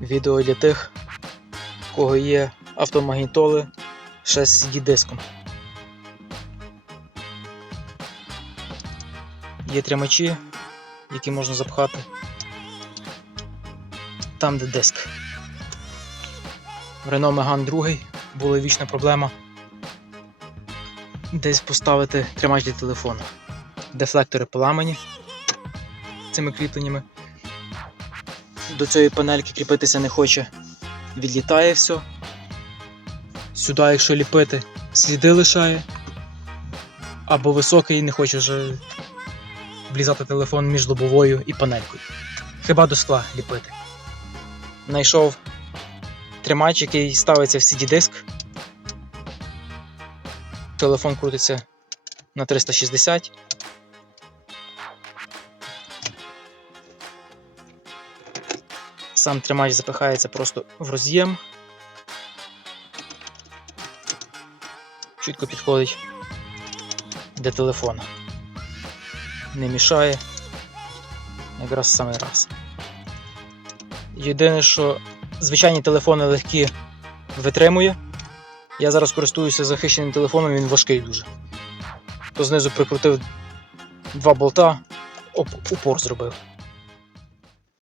Відео для тих, у кого є автомагнітоли ще з CD-диском. Є тримачі, які можна запхати там, де диск. В Renault Megane 2 була вічна проблема десь поставити тримач для телефону. Дефлектори поламані цими кріпленнями. До цієї панельки кріпитися не хоче, відлітає все. Сюди, якщо ліпити, сліди лишає. Або високий не хоче вже влізати телефон між лобовою і панелькою. Хіба до скла ліпити. Знайшов тримач, який ставиться в CD-диск. Телефон крутиться на 360. Сам тримач запихається просто в роз'єм. Чітко підходить до телефона. Не мішає. Якраз в самий раз. Єдине, що звичайні телефони легкі витримує. Я зараз користуюся захищеним телефоном, він важкий дуже. То знизу прикрутив два болта, оп, упор зробив.